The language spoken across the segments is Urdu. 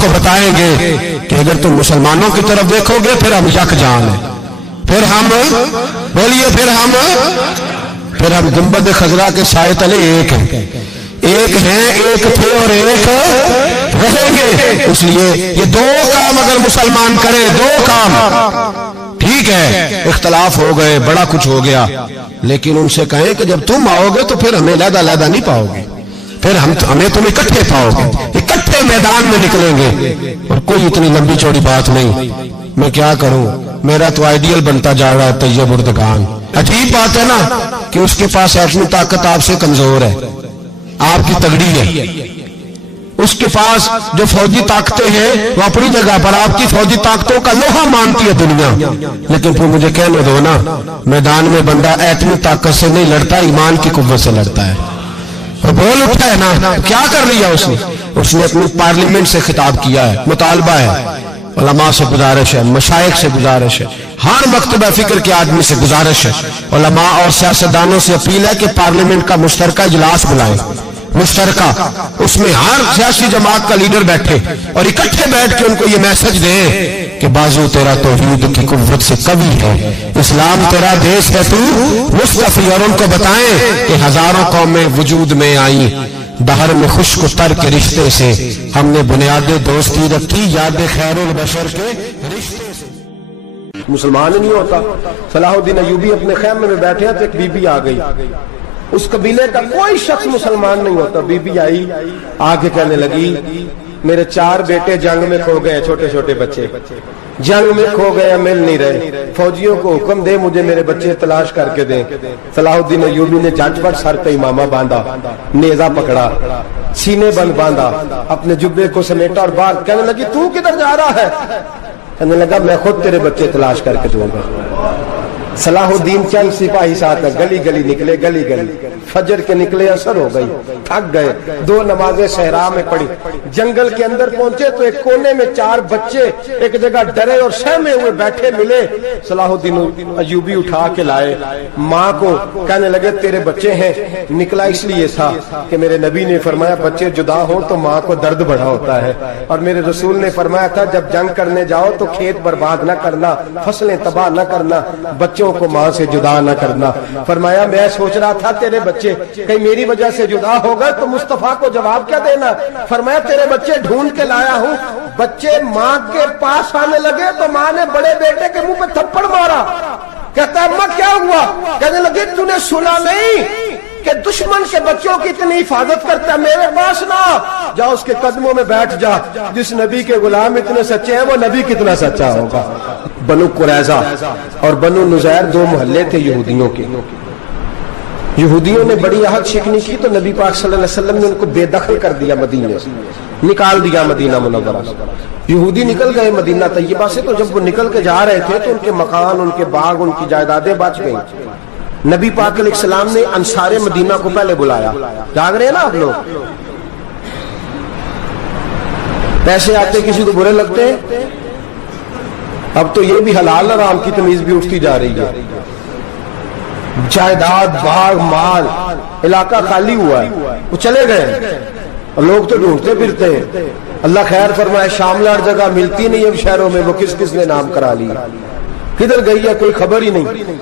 کو بتائیں گے کہ اگر تم مسلمانوں کی طرف دیکھو گے پھر ہم یک جان ہیں، پھر ہم بولیے پھر ہم گنبد خضرا کے سائے تلے ایک ہیں، ایک ہیں، ایک تھے اور ایک رہیں گے۔ اس لیے یہ دو کام اگر مسلمان کرے، دو کام، ٹھیک ہے اختلاف ہو گئے، بڑا کچھ ہو گیا، لیکن ان سے کہیں کہ جب تم آؤ گے تو پھر ہمیں علیحدہ نہیں پاؤ گے، پھر ہمیں تم اکٹھے پاؤ گے، اکٹھے میدان میں نکلیں گے۔ اور کوئی اتنی لمبی چوڑی بات نہیں، میں کیا کروں، میرا تو آئیڈیل بنتا جا رہا ہے طیب اردگان۔ عجیب بات ہے نا کہ اس کے پاس ایٹمی طاقت آپ سے کمزور ہے، آپ کی تگڑی ہے، اس کے پاس جو فوجی طاقتیں ہیں وہ اپنی جگہ پر آپ کی فوجی طاقتوں کا لوہا مانتی ہے دنیا، لیکن پھر مجھے کہنے دو نا، میدان میں بندہ ایٹمی طاقت سے نہیں لڑتا، ایمان کی قوت سے لڑتا ہے۔ اور بول اٹھا ہے نا، کیا کر رہی ہے اس نے اپنی پارلیمنٹ سے خطاب کیا ہے، مطالبہ ہے، علماء سے گزارش ہے، مشائخ سے گزارش ہے، ہر مکتبہ فکر کے آدمی سے گزارش ہے، علماء اور سیاستدانوں سے اپیل ہے کہ پارلیمنٹ کا مشترکہ اجلاس بلائیں، مشترکہ، اس میں ہر سیاسی جماعت کا لیڈر بیٹھے اور اکٹھے بیٹھ کے ان کو یہ میسج دیں کہ بازو تیرا توحید کی قوت سے قوی ہے، اسلام تیرا دیش ہے، تو مصطفی، اور ان کو بتائیں کہ ہزاروں قومیں وجود میں آئیں، دہر میں خشک و تر کے رشتے سے ہم نے بنیاد دوستی رکھی، یاد خیر البشر کے رشتے سے۔ مسلمان نہیں ہوتا۔ صلاح الدین ایوبی اپنے خیمے میں بیٹھے ہیں تو ایک بی بی آ گئی، اس قبیلے کا کوئی شخص مسلمان نہیں ہوتا، بی بی آئی، آگے کہنے لگی میرے 4 بیٹے جنگ میں کھو گئے، چھوٹے چھوٹے بچے جنگ میں کھو گئے، مل نہیں رہے، فوجیوں کو حکم دے مجھے میرے بچے تلاش کر کے دیں۔ صلاح الدین ایوبی نے جھٹ پٹ سر پہ امامہ باندھا، نیزہ پکڑا، سینے بند باندھا، اپنے جبے کو سمیٹا اور باہر کہنے لگی تو کدھر جا رہا ہے؟ کہنے لگا میں خود تیرے بچے تلاش کر کے دوں گا۔ صلاح الدین چند سپاہی ساتھ گلی گلی نکلے، گلی گلی، فجر کے نکلے، اثر ہو گئی، تھک گئے، 2 نمازیں صحرا میں پڑھی، جنگل کے اندر پہنچے تو ایک کونے میں 4 بچے ایک جگہ ڈرے اور سہمے ہوئے بیٹھے ملے، صلاح الدین ایوبی اٹھا کے لائے، ماں کو کہنے لگے تیرے بچے ہیں، نکلا اس لیے تھا کہ میرے نبی نے فرمایا بچے جدا ہوں تو ماں کو درد بڑا ہوتا ہے، اور میرے رسول نے فرمایا تھا جب جنگ کرنے جاؤ تو کھیت برباد نہ کرنا، فصلیں تباہ نہ کرنا، بچوں کو ماں سے جدا نہ کرنا۔ فرمایا میں سوچ رہا تھا تیرے بچے کہیں میری وجہ سے جدا ہو گئے تو مصطفیٰ کو جواب کیا دینا؟ فرمایا تیرے بچے ڈھونڈ کے لایا ہوں۔ بچے ماں کے پاس آنے لگے تو ماں نے بڑے بیٹے کے منہ پہ تھپڑ مارا، کہتا اماں کیا ہوا؟ کہنے لگے تو نے سنا نہیں کہ دشمن کے بچوں کی اتنی حفاظت کرتا ہے، میرے پاس نہ جا، اس کے قدموں میں بیٹھ جا، جس نبی کے غلام اتنے سچے ہیں وہ نبی کتنا سچا ہوگا۔ بنو قریظہ اور بنو نذیر 2 محلے تھے یہودیوں کے، یہودیوں نے بڑی عہد شکنی کی تو نبی پاک صلی اللہ علیہ وسلم نے ان کو بے دخل کر دیا، مدینے سے نکال دیا، مدینہ منورہ سے۔ یہودی نکل گئے مدینہ طیبہ سے، تو جب وہ نکل کے جا رہے تھے تو ان کے مکان، ان کے باغ، ان کی جائیدادیں بچ گئیں۔ نبی پاک علیہ السلام نے انصار مدینہ کو پہلے بلایا، جاگ رہے ہیں نا آپ لوگ، پیسے آتے کسی کو برے لگتے ہیں، اب تو یہ بھی حلال حرام کی تمیز بھی اٹھتی جا رہی ہے، جائیداد، باغ، مال، علاقہ خالی ہوا ہے، وہ چلے گئے، لوگ تو ڈھونڈتے پھرتے ہیں۔ اللہ خیر فرمائے، شاملہ ہر جگہ ملتی نہیں اب شہروں میں، وہ کس کس نے نام کرا لی، کدھر گئی ہے کوئی خبر ہی نہیں،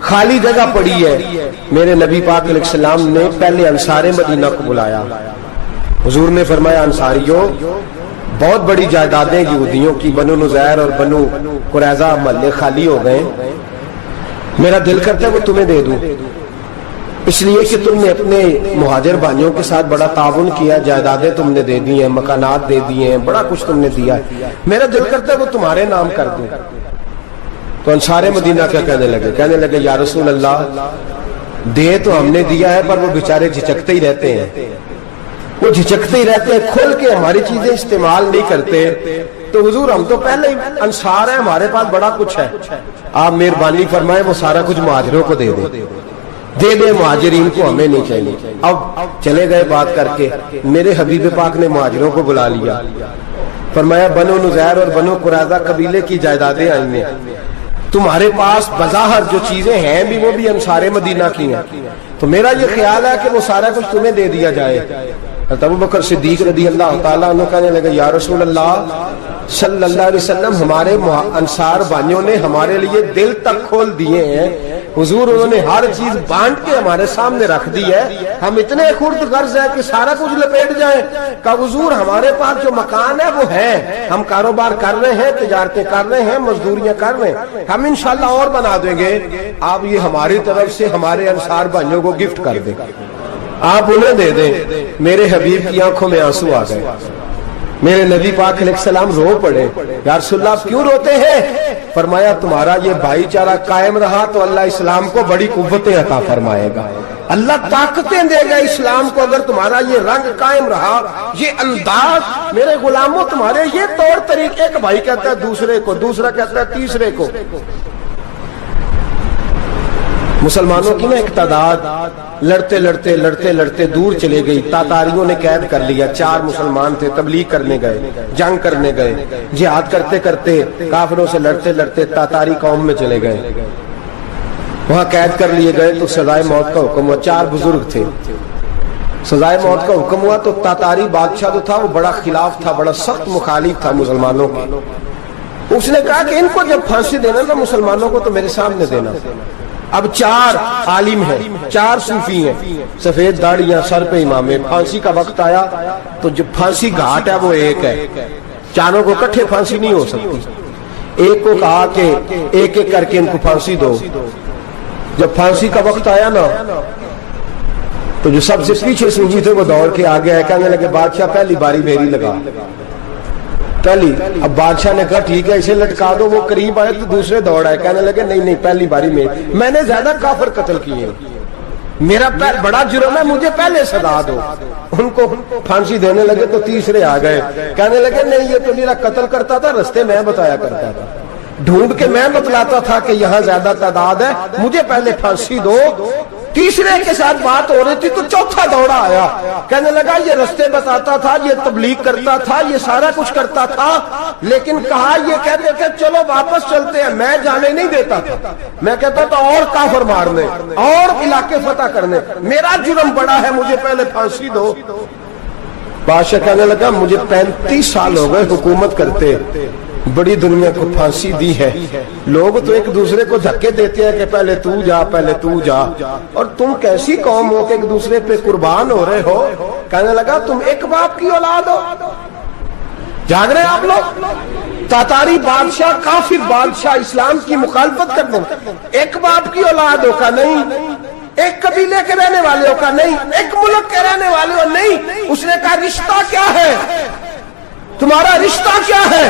خالی جگہ پڑی ہے۔ میرے نبی پاک علیہ السلام نے پہلے انصار مدینہ کو بلایا، حضور نے فرمایا انصاریوں بہت بڑی جائیدادیں یہودیوں کی، بنو نذیر اور بنو قریظہ محلے خالی ہو گئے، میرا دل کرتا ہے وہ تمہیں دے دوں، اس لیے کہ تم نے اپنے مہاجر بھائیوں کے ساتھ بڑا تعاون کیا، جائیدادیں تم نے دے دی ہیں، مکانات دے دیے ہیں، بڑا کچھ تم نے دیا ہے، میرا دل کرتا ہے وہ تمہارے نام کر دوں۔ تو انصار مدینہ کیا کہنے لگے یا رسول اللہ دے تو ہم نے دیا ہے پر وہ بیچارے جھچکتے ہی رہتے ہیں، وہ جھچکتے ہی رہتے ہیں، کھل کے ہماری چیزیں استعمال نہیں کرتے، تو حضور ہم تو پہلے ہی انصار ہیں، ہمارے پاس بڑا کچھ ہے، آپ مہربانی فرمائیں وہ سارا کچھ مہاجروں کو دے دے، مہاجرین کو ہمیں نہیں چاہیے۔ اب چلے گئے بات کر کے، میرے حبیب پاک نے مہاجروں کو بلا لیا، فرمایا بنو نذیر اور بنو قریظہ قبیلے کی جائیدادیں آئی ہیں، تمہارے پاس بظاہر جو چیزیں ہیں بھی وہ بھی انصار مدینہ کی ہیں، تو میرا یہ خیال ہے کہ وہ سارا کچھ تمہیں دے دیا جائے۔ ابو بکر صدیق رضی اللہ تعالیٰ عنہ کہنے لگے یا رسول اللہ صلی اللہ علیہ وسلم ہمارے انصار بھائیوں نے ہمارے لیے دل تک کھول دیے ہیں حضور، انہوں نے ہر چیز بانٹ کے ہمارے سامنے رکھ دی ہے، ہم اتنے خرد غرض ہیں کہ سارا کچھ لپیٹ جائیں۔ کہ حضور ہمارے پاس جو مکان ہے وہ ہے، ہم کاروبار کر رہے ہیں، تجارتیں کر رہے ہیں، مزدوریاں کر رہے ہیں، ہم انشاءاللہ اور بنا دیں گے، آپ یہ ہماری طرف سے ہمارے انصار بھائیوں کو گفٹ کر دیں، آپ انہیں دے دیں۔ میرے حبیب کی آنکھوں میں آنسو آ گئے، میرے نبی پاک علیہ السلام رو پڑے، یا رسول اللہ کیوں روتے ہیں؟ فرمایا تمہارا یہ بھائی چارہ قائم رہا تو اللہ اسلام کو بڑی قوتیں عطا فرمائے گا، اللہ طاقتیں دے گا اسلام کو، اگر تمہارا یہ رنگ قائم رہا، یہ انداز، میرے غلاموں تمہارے یہ طور طریقے، ایک بھائی کہتا ہے دوسرے کو، دوسرا کہتا ہے تیسرے کو۔ مسلمانوں کی نا ایک تعداد لڑتے لڑتے لڑتے لڑتے دور چلے گئی، تاتاریوں نے قید کر لیا، 4 مسلمان تھے، تبلیغ کرنے گئے، جنگ کرنے گئے، جہاد کرتے کرتے کافروں سے لڑتے لڑتے تاتاری قوم میں چلے گئے، وہاں قید کر لیے گئے تو سزائے موت کا حکم ہوا، 4 بزرگ تھے، سزائے موت کا حکم ہوا تو تاتاری بادشاہ جو تھا وہ بڑا خلاف تھا، بڑا سخت مخالف تھا مسلمانوں کے، اس نے کہا کہ ان کو جب پھانسی دینا نا مسلمانوں کو تو میرے سامنے دینا۔ اب 4 عالم ہیں، 4 صوفی ہیں، سفید داڑیاں، سر پہ امامے، پھانسی کا وقت آیا تو جو پھانسی گھاٹ ہے وہ ایک ہے، چاروں کو کٹھے پھانسی نہیں ہو سکتی، ایک کو کہا کہ ایک ایک کر کے ان کو پھانسی دو۔ جب پھانسی کا وقت آیا نا تو جو سب سے پیچھے صوفی تھے وہ دوڑ کے آگے آئے، کہنے لگے بادشاہ پہلی باری میری لگا، پہلی۔ اب بادشاہ نے کہا ٹھیک ہے اسے لٹکا دو، وہ قریب آئے تو دوسرے دوڑ آئے، کہنے لگے نہیں نہیں پہلی باری میں نے زیادہ کافر قتل کیے، میرا بڑا جرم ہے، مجھے پہلے سزا دو۔ ان کو پھانسی دینے لگے تو تیسرے آ گئے، کہنے لگے نہیں یہ تو میرا قتل کرتا تھا، رستے میں بتایا کرتا تھا، ڈھونڈ کے میں بتلاتا تھا کہ یہاں زیادہ تعداد ہے، مجھے پہلے پھانسی دو۔ تیسرے کے ساتھ بات ہو رہی تھی تو چوتھا دوڑا آیا، کہنے لگا یہ رستے بتاتا تھا، یہ تبلیغ کرتا تھا، یہ سارا کچھ کرتا تھا، لیکن کہا یہ کہتے تھے چلو واپس چلتے ہیں، میں جانے نہیں دیتا تھا، میں کہتا تھا اور کافر مارنے اور علاقے فتح کرنے، میرا جرم بڑا ہے، مجھے پہلے پھانسی دو۔ بادشاہ کہنے لگا مجھے 35 سال ہو گئے حکومت کرتے، بڑی دنیا کو پھانسی دی ہے، لوگ تو ایک دوسرے کو دھکے دیتے ہیں کہ پہلے تو جا پہلے تو جا، اور تم کیسی قوم ہو کہ ایک دوسرے پہ قربان ہو رہے ہو؟ کہنے لگا تم ایک باپ کی اولاد ہو، جاگ رہے آپ لوگ؟ تاتاری بادشاہ، کافر بادشاہ، اسلام کی مخالفت کرتے ہیں، ایک باپ کی اولاد ہو کا نہیں، ایک قبیلے کے رہنے والے ہو کا نہیں، ایک ملک کے رہنے والے ہو نہیں۔ اس نے کہا رشتہ کیا ہے تمہارا، رشتہ کیا ہے؟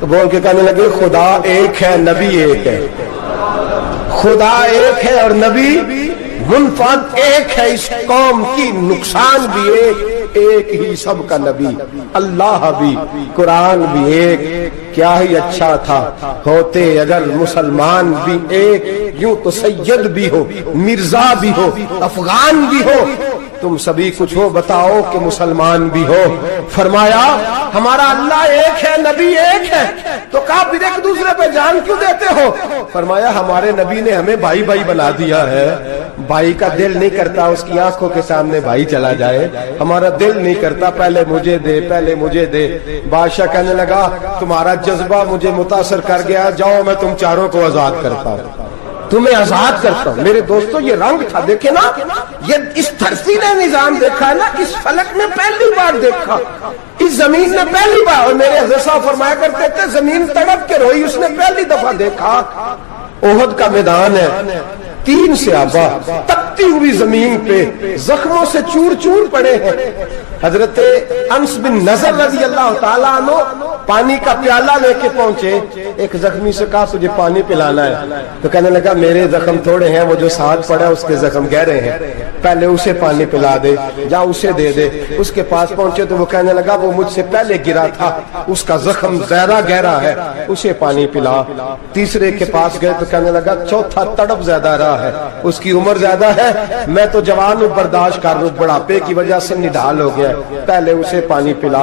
تو بول کے کہنے لگے خدا ایک ہے، نبی ایک ہے، خدا ایک ہے اور نبی منفرد ایک ہے، اس قوم کی نقصان بھی ایک ہی سب کا نبی، اللہ بھی، قرآن بھی ایک، کیا ہی اچھا تھا ہوتے اگر مسلمان بھی ایک، یوں تو سید بھی ہو، مرزا بھی ہو، افغان بھی ہو، تم سبھی کچھ ہو، بتاؤ کہ مسلمان بھی ہو۔ فرمایا ہمارا اللہ ایک ہے، نبی ایک ہے، تو کہا پھر ایک دوسرے پہ جان کیوں دیتے ہو؟ فرمایا ہمارے نبی نے ہمیں بھائی بھائی بنا دیا ہے، بھائی کا دل نہیں کرتا اس کی آنکھوں کے سامنے بھائی چلا جائے، ہمارا دل نہیں کرتا پہلے مجھے دے پہلے مجھے دے۔ بادشاہ کہنے لگا تمہارا جذبہ مجھے متاثر کر گیا، جاؤ میں تم چاروں کو آزاد کرتا ہوں، تمہیں آزاد کرتا ہوں۔ میرے دوستو یہ رنگ تھا، دیکھیں نا، یہ اس دھرتی نے نظام دیکھا ہے نا، اس فلک نے پہلی بار دیکھا، اس زمین نے پہلی بار، اور میرے حضرت صاحب فرمایا کرتے تھے زمین تڑپ کے روئی، اس نے پہلی دفعہ دیکھا۔ احد کا میدان ہے، 3 صحابہ تپتی ہوئی زمین پہ زخموں سے چور چور پڑے ہیں، حضرت انس بن نضر رضی اللہ تعالیٰ عنہ پانی کا پیالہ لے کے پہنچے، ایک زخمی سے کہا تجھے پانی پلانا ہے، تو کہنے لگا میرے زخم تھوڑے ہیں، وہ جو ساتھ پڑا اس کے زخم گہرے ہیں، پہلے اسے پانی پلا دے، جا اسے دے دے۔ اس کے پاس پہنچے تو وہ کہنے لگا وہ مجھ سے پہلے گرا تھا، اس کا زخم زیادہ گہرا ہے، اسے پانی پلا۔ تیسرے کے پاس گئے تو کہنے لگا چوتھا تڑپ زیادہ رہا ہے، اس کی عمر زیادہ ہے، میں تو جوان ہوں برداشت کر لوں، بڑھاپے کی وجہ سے نڈھال ہو گیا، پہلے اسے پانی پلا۔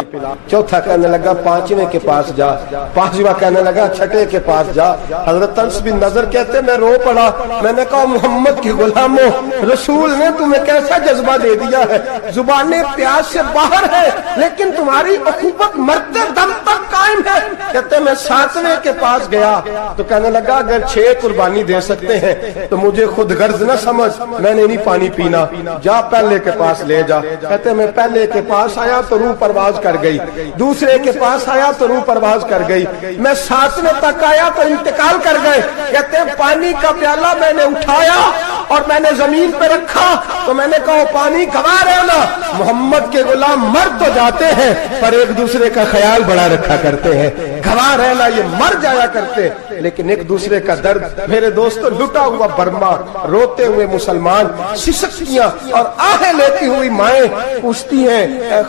چوتھا کہنے لگا 5ویں کے پاس جا، 5واں کہنے لگا چھٹے کے پاس جا۔ حضرت انس بن نضر کہتے ہیں میں رو پڑا، میں نے کہا محمد کے غلاموں، رسول نے تمہیں کیسا جذبہ دے دیا ہے، زبانیں پیاس سے باہر ہے لیکن تمہاری اخوت مرتے دم تک قائم ہے۔ کہتے ہیں میں 7ویں کے پاس گیا تو کہنے لگا اگر 6 قربانی دے سکتے ہیں تو مجھے خود غرض نہ سمجھ، میں نے نہیں پانی پینا، جا پہلے کے پاس لے جا۔ کہتے ہیں میں پہلے کے پاس آیا تو روح پرواز کر گئی، دوسرے کے پاس آیا تو روح پرواز کر گئی، میں 7ویں تک آیا تو انتقال کر گئے۔ کہتے ہیں پانی کا پیالہ میں نے اٹھایا اور میں نے زمین پہ رکھا تو میں نے کہا پانی گوا رہنا، محمد کے غلام مر تو جاتے ہیں پر ایک دوسرے کا خیال بڑا رکھا کرتے ہیں، گوا رہنا یہ مر جایا کرتے لیکن ایک دوسرے کا درد۔ میرے دوستو لٹا ہوا برما، روتے ہوئے مسلمان، سسکیاں اور آہیں لیتی ہوئی مائیں پوچھتی ہیں اے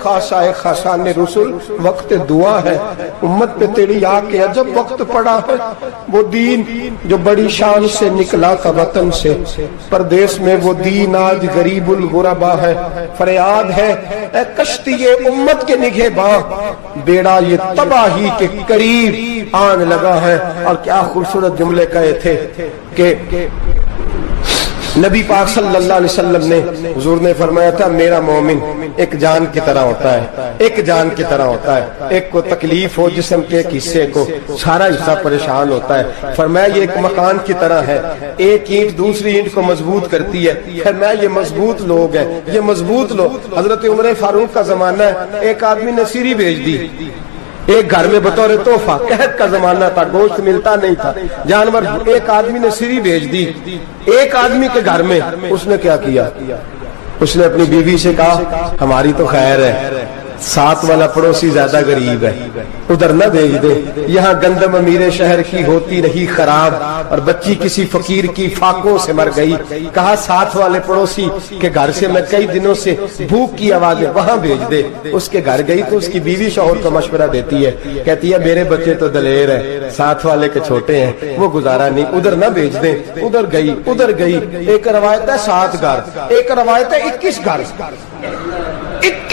خاصان رسول وقت دعا ہے، امت پہ تیری آ کے عجب وقت پڑا ہے۔ وہ دین جو بڑی شان سے نکلا تھا وطن سے، پردیس میں وہ دین آج غریب الغربا ہے۔ فریاد ہے اے کشتی امت کے نگہباں، بیڑا یہ تباہی کے قریب آن لگا ہے۔ اور کیا خوبصورت جملے کہے تھے کہ نبی پاک صلی اللہ علیہ وسلم نے، حضور نے فرمایا تھا میرا مومن ایک جان کی طرح ہوتا ہے، ایک جان کی طرح ہوتا ہے، ایک کو تکلیف ہو جسم کے ایک حصے کو سارا حصہ پریشان ہوتا ہے۔ فرمایا یہ ایک مکان کی طرح ہے، ایک اینٹ دوسری اینٹ کو مضبوط کرتی ہے۔ فرمایا یہ مضبوط لوگ ہیں، یہ مضبوط لوگ۔ حضرت عمر فاروق کا زمانہ ہے، ایک آدمی نے سیری بھیج دی ایک گھر میں بطور تحفہ، قحط کا زمانہ تھا، گوشت ملتا نہیں تھا، جانور، ایک آدمی نے سیری بھیج دی ایک آدمی کے گھر میں۔ اس نے کیا کیا؟ اس نے اپنی بیوی سے کہا ہماری تو خیر ہے، ساتھ والا پڑوسی زیادہ غریب ہے، ادھر نہ بھیج دے، یہاں گندم امیر شہر کی ہوتی رہی خراب اور بچی کسی فقیر کی فاقوں سے مر گئی۔ کہا ساتھ والے پڑوسی کے گھر سے میں کئی دنوں سے بھوک کی آوازیں، وہاں بھیج دے۔ اس کے گھر گئی تو اس کی بیوی شوہر کو مشورہ دیتی ہے، کہتی ہے میرے بچے تو دلیر ہیں، ساتھ والے کے چھوٹے ہیں، وہ گزارا نہیں، ادھر نہ بھیج دیں۔ ادھر گئی۔ ایک روایت ہے 7 گھر، ایک روایت ہے 21 گھر۔